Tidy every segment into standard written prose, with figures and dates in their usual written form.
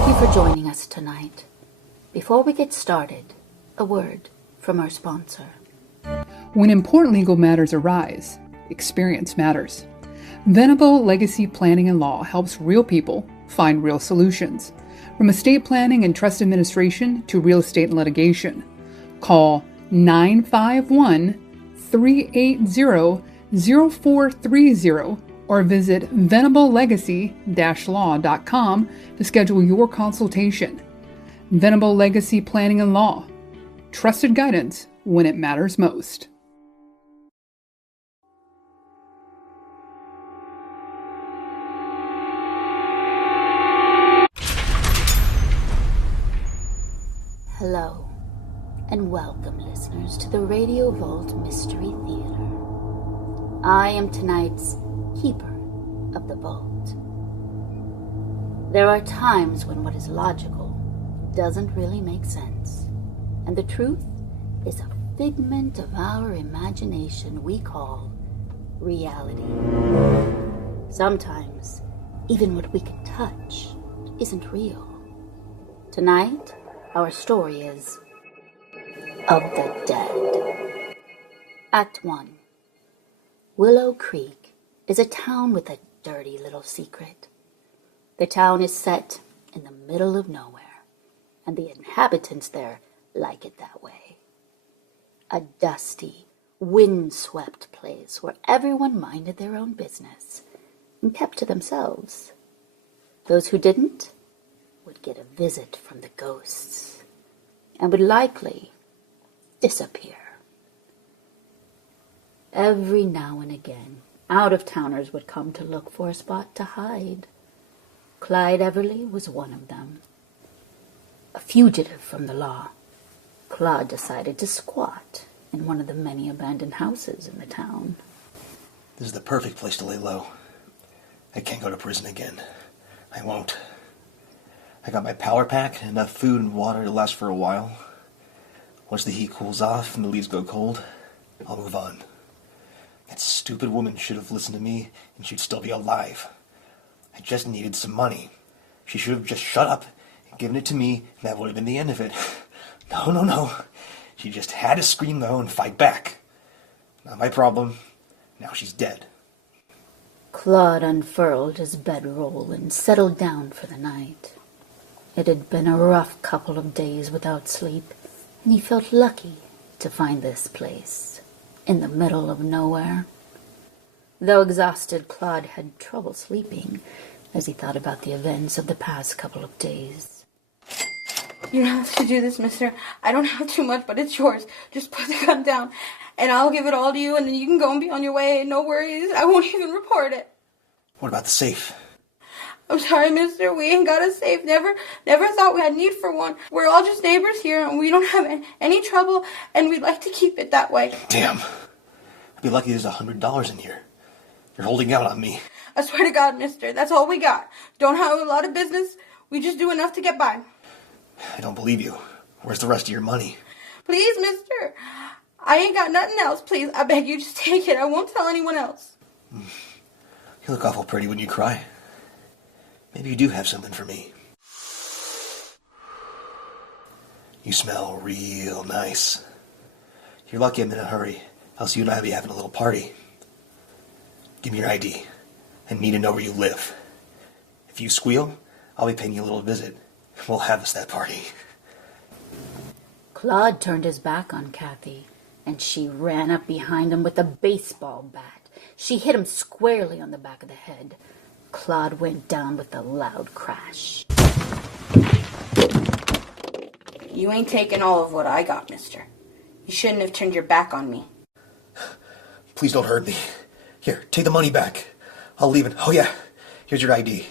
Thank you for joining us tonight. Before we get started, a word from our sponsor. When important legal matters arise, experience matters. Venable Legacy Planning and Law helps real people find real solutions. From estate planning and trust administration to real estate and litigation. Call 951-380-0430 or visit venablelegacy-law.com to schedule your consultation. Venable Legacy Planning and Law. Trusted guidance when it matters most. Hello, and welcome, listeners, to the Radio Vault Mystery Theater. I am tonight's keeper of the vault. There are times when what is logical doesn't really make sense, and the truth is a figment of our imagination we call reality. Sometimes, even what we can touch isn't real. Tonight, our story is Of the Dead. Act 1. Willow Creek is a town with a dirty little secret. The town is set in the middle of nowhere, and the inhabitants there like it that way. A dusty, windswept place where everyone minded their own business and kept to themselves. Those who didn't would get a visit from the ghosts and would likely disappear. Every now and again, out-of-towners would come to look for a spot to hide. Clyde Everly was one of them. A fugitive from the law, Claude decided to squat in one of the many abandoned houses in the town. This is the perfect place to lay low. I can't go to prison again. I won't. I got my power pack, enough food and water to last for a while. Once the heat cools off and the leaves go cold, I'll move on. That stupid woman should have listened to me, and she'd still be alive. I just needed some money. She should have just shut up and given it to me, and that would have been the end of it. No. She just had to scream though and fight back. Not my problem. Now she's dead. Claude unfurled his bedroll and settled down for the night. It had been a rough couple of days without sleep, and he felt lucky to find this place, in the middle of nowhere. Though exhausted, Claude had trouble sleeping as he thought about the events of the past couple of days. You don't have to do this, mister. I don't have too much, but it's yours. Just put the gun down, and I'll give it all to you, and then you can go and be on your way. No worries. I won't even report it. What about the safe? I'm sorry, mister. We ain't got a safe. Never thought we had need for one. We're all just neighbors here, and we don't have any trouble, and we'd like to keep it that way. Damn. I'd be lucky there's $100 in here. You're holding out on me. I swear to God, mister, that's all we got. Don't have a lot of business. We just do enough to get by. I don't believe you. Where's the rest of your money? Please, mister. I ain't got nothing else. Please, I beg you, just take it. I won't tell anyone else. You look awful pretty when you cry. Maybe you do have something for me. You smell real nice. You're lucky I'm in a hurry, else you and I'll be having a little party. Give me your ID. I need to know where you live. If you squeal, I'll be paying you a little visit. We'll have us that party. Claude turned his back on Kathy, and she ran up behind him with a baseball bat. She hit him squarely on the back of the head. Claude went down with a loud crash. You ain't taking all of what I got, mister. You shouldn't have turned your back on me. Please don't hurt me. Here, take the money back. I'll leave it. Oh yeah, here's your ID.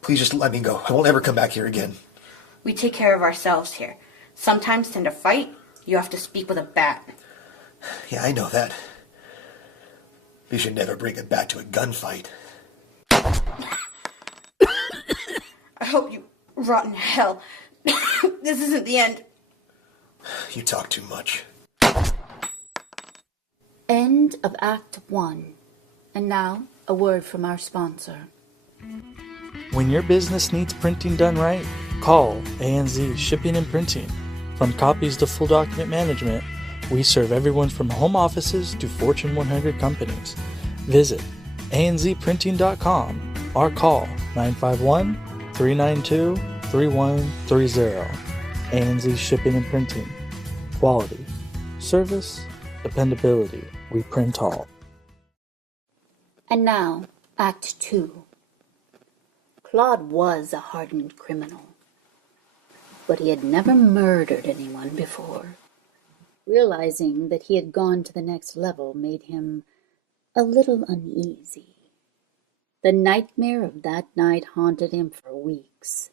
Please just let me go. I won't ever come back here again. We take care of ourselves here. Sometimes to fight, you have to speak with a bat. Yeah, I know that. You should never bring it back to a gunfight. I hope you rot in hell. This isn't the end. You talk too much. End of Act 1. And now, a word from our sponsor. When your business needs printing done right, Call ANZ Shipping and Printing. From copies to full document management, we serve everyone from home offices to Fortune 100 companies. Visit anzprinting.com or call 951-392-3130. ANZ Shipping and Printing. Quality, service, dependability. We print all. And now, Act 2. Claude was a hardened criminal, but he had never murdered anyone before. Realizing that he had gone to the next level made him a little uneasy. The nightmare of that night haunted him for weeks,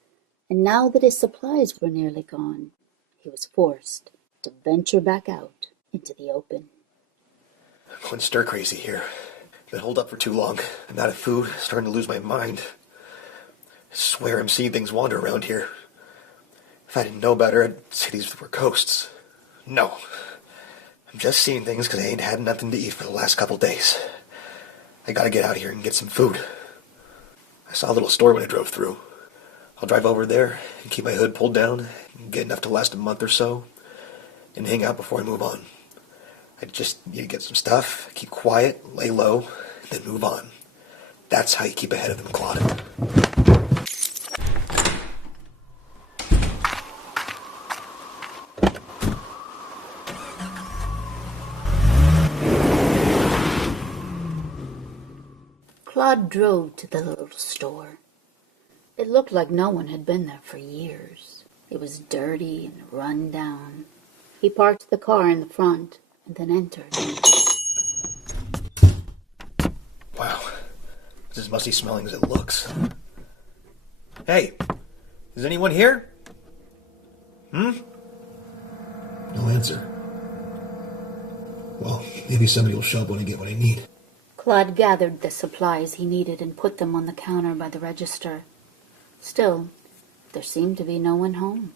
and now that his supplies were nearly gone, he was forced to venture back out into the open. I'm going stir crazy here. Been holed up for too long. I'm out of food, starting to lose my mind. I swear I'm seeing things wander around here. If I didn't know better, I'd say these were ghosts. No. I'm just seeing things because I ain't had nothing to eat for the last couple days. I gotta get out here and get some food. I saw a little store when I drove through. I'll drive over there and keep my hood pulled down and get enough to last a month or so and hang out before I move on. I just need to get some stuff, keep quiet, lay low, then move on. That's how you keep ahead of them, Claude. Claude drove to the little store. It looked like no one had been there for years. It was dirty and run down. He parked the car in the front and then entered. Wow, it's as musty smelling as it looks. Hey, is anyone here? No answer. Well, maybe somebody will show up when I get what I need. Claude gathered the supplies he needed and put them on the counter by the register. Still, there seemed to be no one home.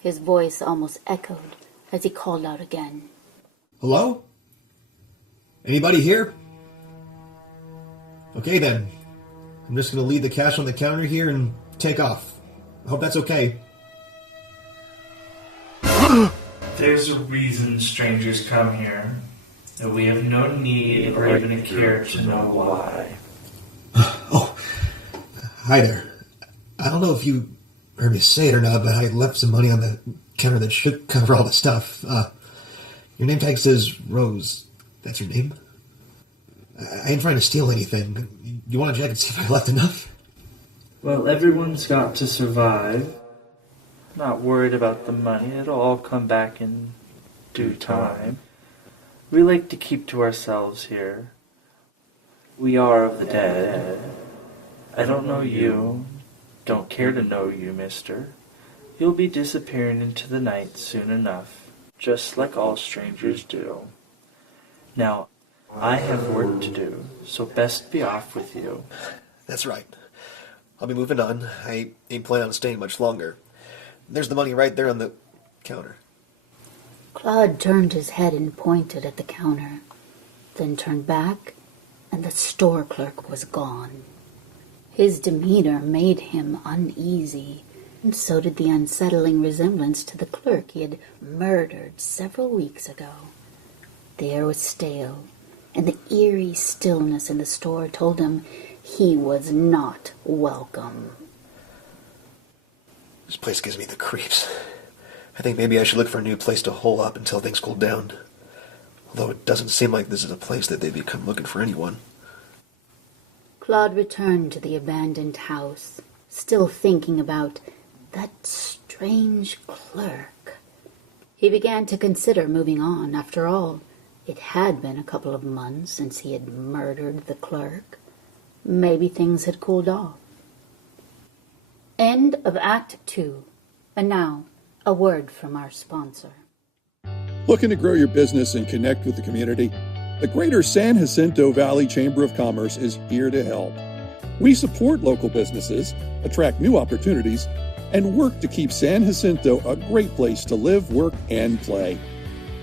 His voice almost echoed as he called out again. Hello? Anybody here? Okay then. I'm just going to leave the cash on the counter here and take off. I hope that's okay. There's a reason strangers come here, and we have no need or even a care to know why. Oh, hi there. I don't know if you heard me say it or not, but I left some money on the counter that should cover all the stuff. Your name tag says Rose. That's your name? I ain't trying to steal anything. You want to check and see if I left enough? Well, everyone's got to survive. Not worried about the money. It'll all come back in due time. We like to keep to ourselves here. We are of the dead. I don't know you. Don't care to know you, mister. You'll be disappearing into the night soon enough, just like all strangers do. Now, I have work to do, so best be off with you. That's right. I'll be moving on. I ain't planning on staying much longer. There's the money right there on the counter. Claude turned his head and pointed at the counter, then turned back, and the store clerk was gone. His demeanor made him uneasy, and so did the unsettling resemblance to the clerk he had murdered several weeks ago. The air was stale, and the eerie stillness in the store told him he was not welcome. This place gives me the creeps. I think maybe I should look for a new place to hole up until things cool down. Although it doesn't seem like this is a place that they'd come looking for anyone. Claude returned to the abandoned house, still thinking about that strange clerk. He began to consider moving on. After all, it had been a couple of months since he had murdered the clerk. Maybe things had cooled off. End of Act 2. And now, a word from our sponsor. Looking to grow your business and connect with the community? The Greater San Jacinto Valley Chamber of Commerce is here to help. We support local businesses, attract new opportunities, and work to keep San Jacinto a great place to live, work, and play.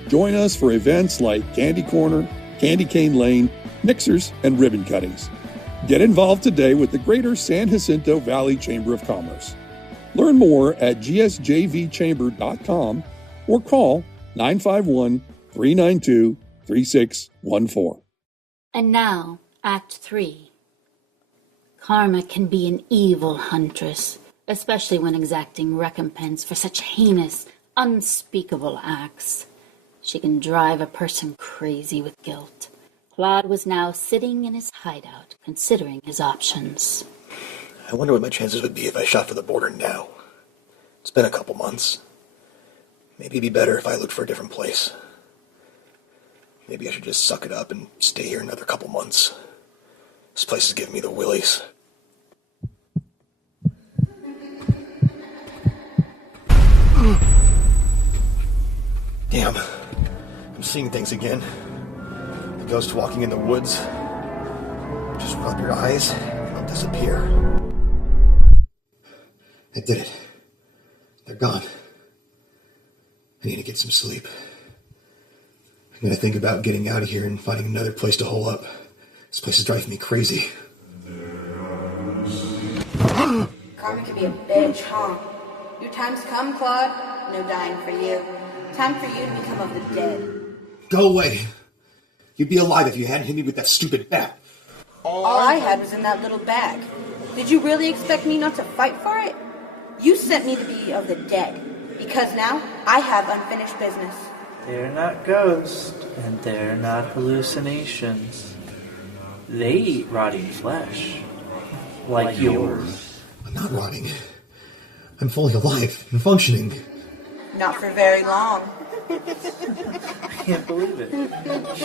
Join us for events like Candy Corner, Candy Cane Lane, mixers, and ribbon cuttings. Get involved today with the Greater San Jacinto Valley Chamber of Commerce. Learn more at gsjvchamber.com or call 951-392-3614. And now, Act 3. Karma can be an evil huntress, especially when exacting recompense for such heinous, unspeakable acts. She can drive a person crazy with guilt. Claude was now sitting in his hideout, considering his options. I wonder what my chances would be if I shot for the border now. It's been a couple months. Maybe it'd be better if I looked for a different place. Maybe I should just suck it up and stay here another couple months. This place is giving me the willies. Damn. I'm seeing things again. The ghost walking in the woods. Just rub your eyes and it'll disappear. I did it. They're gone. I need to get some sleep. I'm gonna think about getting out of here and finding another place to hole up. This place is driving me crazy. Karma can be a bitch, huh? Your time's come, Claude. No dying for you. Time for you to become of the dead. Go away. You'd be alive if you hadn't hit me with that stupid bat. All I had was in that little bag. Did you really expect me not to fight for it? You sent me to be of the dead, because now I have unfinished business. They're not ghosts, and they're not hallucinations. They eat rotting flesh. Like yours. I'm not rotting. I'm fully alive and functioning. Not for very long. I can't believe it.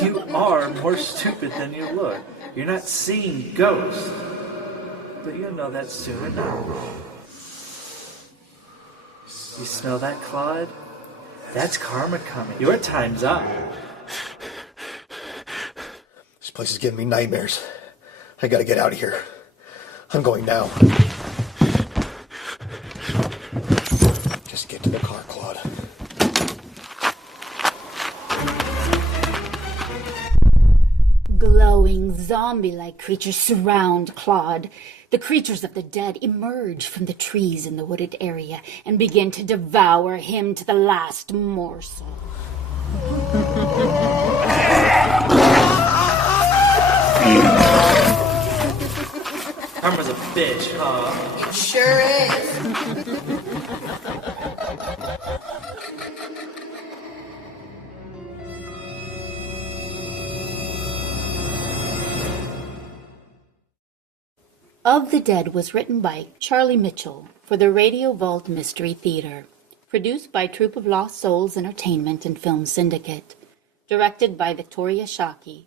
You are more stupid than you look. You're not seeing ghosts. But you'll know that soon enough. You smell that, Claude? That's karma coming. Your time's up. This place is giving me nightmares. I gotta get out of here. I'm going now. Just get to the car, Claude. Glowing, zombie-like creatures surround Claude. The creatures of the dead emerge from the trees in the wooded area and begin to devour him to the last morsel. Karma's a bitch, huh? It sure is. Of the Dead was written by Charlie Mitchell for the Radio Vault Mystery Theater, produced by Troop of Lost Souls Entertainment and Film Syndicate, directed by Victoria Shockey,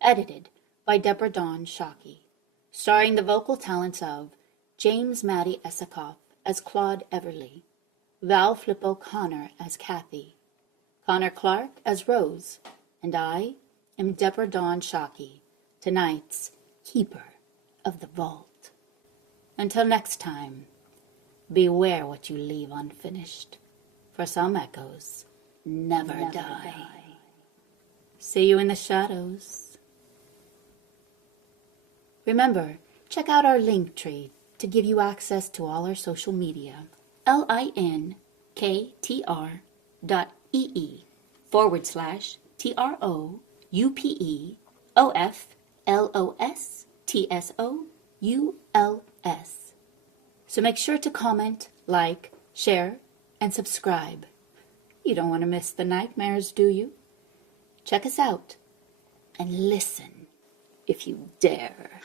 edited by Deborah Dawn Shockey, starring the vocal talents of James Matty Esikoff as Claude Everly, Val Flip O'Connor as Kathy, Connor Clark as Rose, and I am Deborah Dawn Shockey, tonight's Keeper of the Vault. Until next time, beware what you leave unfinished, for some echoes never die. See you in the shadows. Remember, check out our link tree to give you access to all our social media. linktr.ee/TROUPEOFLOSTSOULS. So make sure to comment, like, share, and subscribe. You don't want to miss the nightmares, do you? Check us out and listen if you dare.